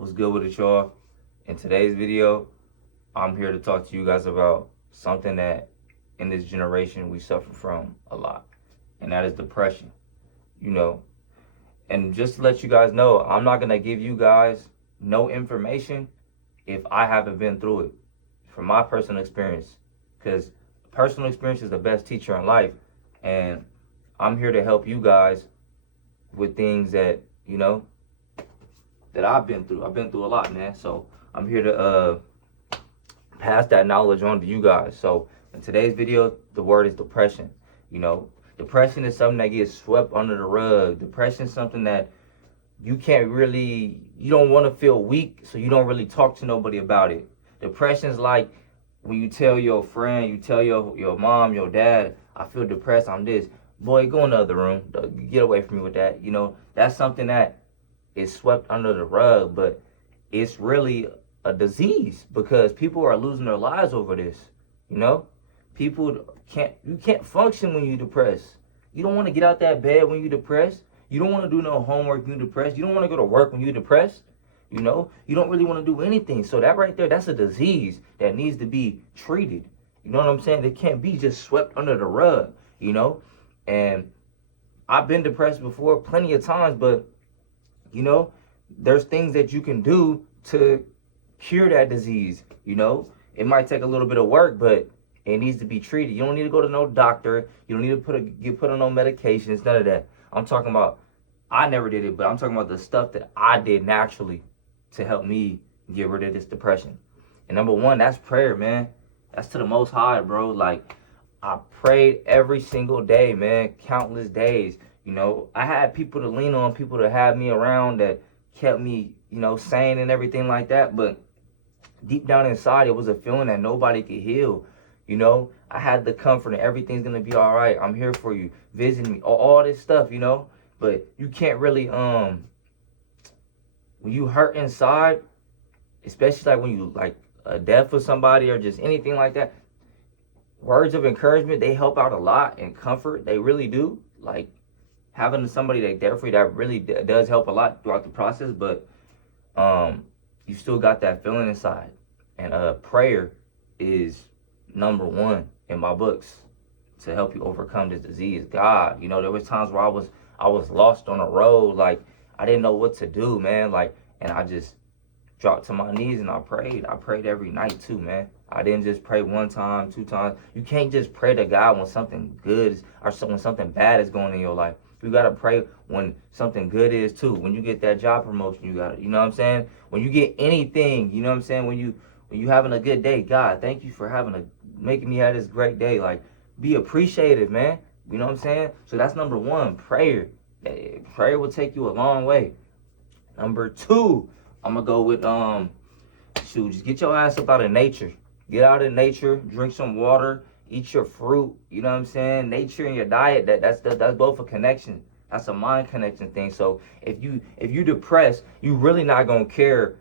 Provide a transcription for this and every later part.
What's good with it, y'all? In today's video, I'm here to talk to you guys about something that in this generation we suffer from a lot, and that is depression. You know, and just to let you guys know, I'm not gonna give you guys no information if I haven't been through it from my personal experience, because personal experience is the best teacher in life, and I'm here to help you guys with things that that I've been through. I've been through a lot, man. So I'm here to pass that knowledge on to you guys. So in today's video, the word is depression. You know, depression is something that gets swept under the rug. Depression is something that you don't want to feel weak, so you don't really talk to nobody about it. Depression is like when you tell your friend, you tell your mom, your dad, I feel depressed, I'm this. Boy, go in the other room. Get away from me with that. That's something that is swept under the rug, but it's really a disease because people are losing their lives over this. You know, people you can't function when you're depressed. You don't want to get out that bed when you're depressed. You don't want to do no homework when you're depressed. You don't want to go to work when you're depressed. You don't really want to do anything. So that right there, that's a disease that needs to be treated. You know what I'm saying? It can't be just swept under the rug. And I've been depressed before plenty of times, but you know, there's things that you can do to cure that disease. It might take a little bit of work, but it needs to be treated. You don't need to go to no doctor. You don't need to get put on no medications, none of that. I'm talking about, I never did it, but I'm talking about the stuff that I did naturally to help me get rid of this depression. And number one, that's prayer, man. That's to the Most High, bro. Like, I prayed every single day, man, countless days. I had people to lean on, people to have me around that kept me, sane and everything like that. But deep down inside, it was a feeling that nobody could heal. I had the comfort and everything's gonna be all right. I'm here for you. Visit me, all this stuff, But you can't really, when you hurt inside, especially like when you like a death for somebody or just anything like that, words of encouragement, they help out a lot, and comfort, they really do. Like, having somebody that there for you, that really does help a lot throughout the process. But you still got that feeling inside, and prayer is number one in my books to help you overcome this disease. God, there was times where I was lost on the road, like I didn't know what to do, man. Like, and I just dropped to my knees and I prayed. I prayed every night too, man. I didn't just pray one time, two times. You can't just pray to God when something good is, or when something bad is going in your life. You gotta pray when something good is too. When you get that job promotion, you gotta, you know what I'm saying? When you get anything, you know what I'm saying? When you having a good day, God, thank you for making me have this great day. Like, be appreciative, man. You know what I'm saying? So that's number one, prayer. Prayer will take you a long way. Number two, I'm gonna go with just get your ass up out of nature. Get out of nature, drink some water, eat your fruit. You know what I'm saying? Nature and your diet, that's both a connection. That's a mind connection thing. So if you depressed, you really not gonna care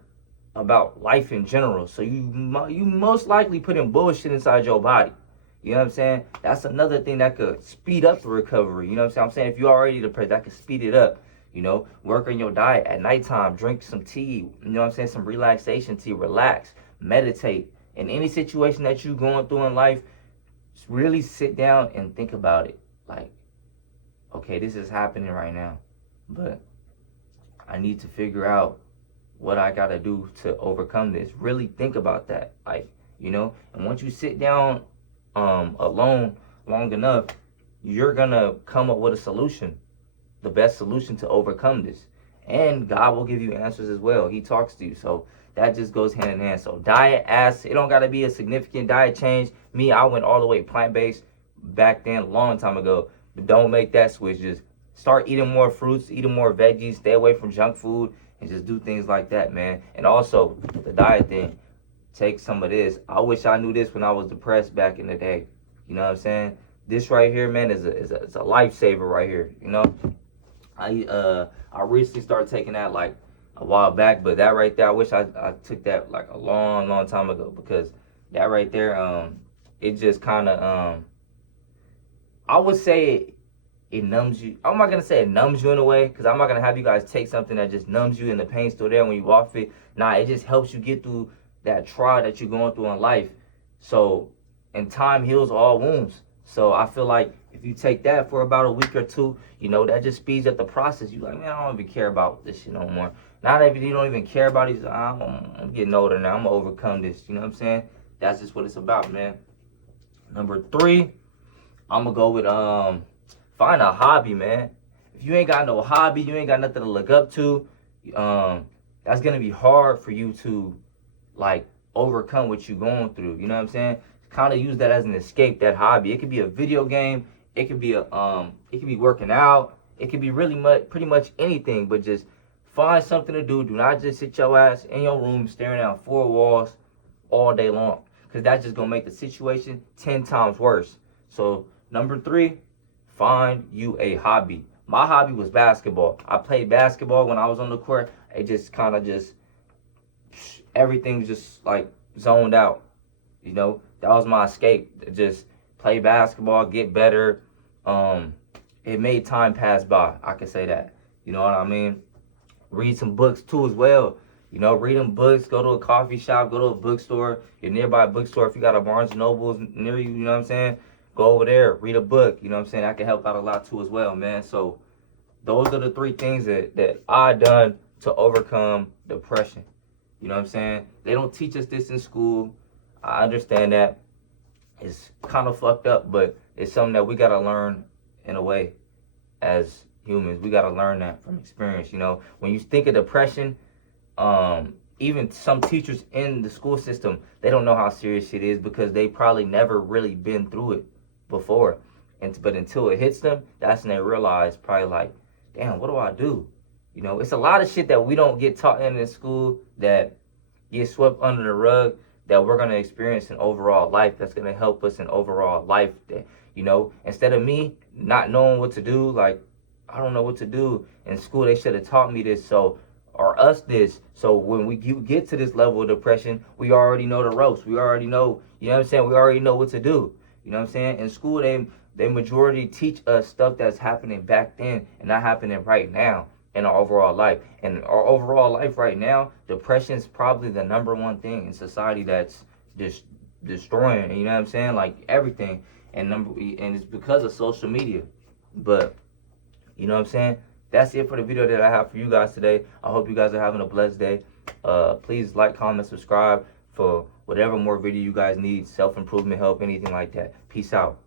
about life in general. So you most likely putting bullshit inside your body. You know what I'm saying? That's another thing that could speed up the recovery. You know what I'm saying? If you're already depressed, that could speed it up. Work on your diet at nighttime, drink some tea, you know what I'm saying? Some relaxation tea, relax, meditate. In any situation that you're going through in life, just really sit down and think about it. Like, okay, this is happening right now, but I need to figure out what I gotta do to overcome this. Really think about that. Like, and once you sit down alone long enough, you're gonna come up with a solution, the best solution to overcome this. And God will give you answers as well. He talks to you. So that just goes hand in hand. So diet, it don't got to be a significant diet change. Me, I went all the way plant-based back then, a long time ago. But don't make that switch. Just start eating more fruits, eating more veggies, stay away from junk food, and just do things like that, man. And also, the diet thing, take some of this. I wish I knew this when I was depressed back in the day. You know what I'm saying? This right here, man, is a lifesaver right here, I recently started taking that like a while back, but that right there, I wish I took that like a long time ago, because that right there, it just kind of I would say it numbs you. I'm not gonna say it numbs you in a way, because I'm not gonna have you guys take something that just numbs you and the pain's still there when you off it. Nah, it just helps you get through that trial that you're going through in life. So, and time heals all wounds. So I feel like if you take that for about a week or two, that just speeds up the process. You like, man, I don't even care about this shit no more. Now that you don't even care about it, I'm getting older now. I'm gonna overcome this. You know what I'm saying? That's just what it's about, man. Number 3, I'm gonna go with find a hobby, man. If you ain't got no hobby, you ain't got nothing to look up to, that's gonna be hard for you to like overcome what you're going through. You know what I'm saying? Kind of use that as an escape, that hobby. It could be a video game, it could be it could be working out, it could be pretty much anything, but just find something to do. Do not just sit your ass in your room staring at 4 walls all day long, because that's just gonna make the situation 10 times worse. So number 3, find you a hobby. My hobby was basketball. I played basketball when I was on the court. It just kind of everything was just like zoned out. That was my escape. Just play basketball, get better. It made time pass by. I can say that. You know what I mean? Read some books too as well. Read them books, go to a coffee shop, go to a bookstore, your nearby bookstore. If you got a Barnes & Noble near you, you know what I'm saying? Go over there, read a book, you know what I'm saying? That can help out a lot too as well, man. So those are the 3 things that I done to overcome depression. You know what I'm saying? They don't teach us this in school. I understand that. It's kind of fucked up, but it's something that we got to learn in a way as humans. We got to learn that from experience. When you think of depression, even some teachers in the school system, they don't know how serious it is because they probably never really been through it before. But until it hits them, that's when they realize probably like, damn, what do I do? It's a lot of shit that we don't get taught in school that get swept under the rug that we're going to experience in overall life, that's going to help us in overall life. Instead of me not knowing what to do, like, I don't know what to do. In school, they should have taught me this, or us this. So when we get to this level of depression, we already know the ropes. We already know, you know what I'm saying? We already know what to do. You know what I'm saying? In school, they majority teach us stuff that's happening back then and not happening right now in our overall life. And our overall life right now, depression is probably the number 1 thing in society that's just destroying, you know what I'm saying? Like everything. And it's because of social media. But you know what I'm saying? That's it for the video that I have for you guys today. I hope you guys are having a blessed day. Please like, comment, subscribe for whatever more video you guys need, self-improvement help, anything like that. Peace out.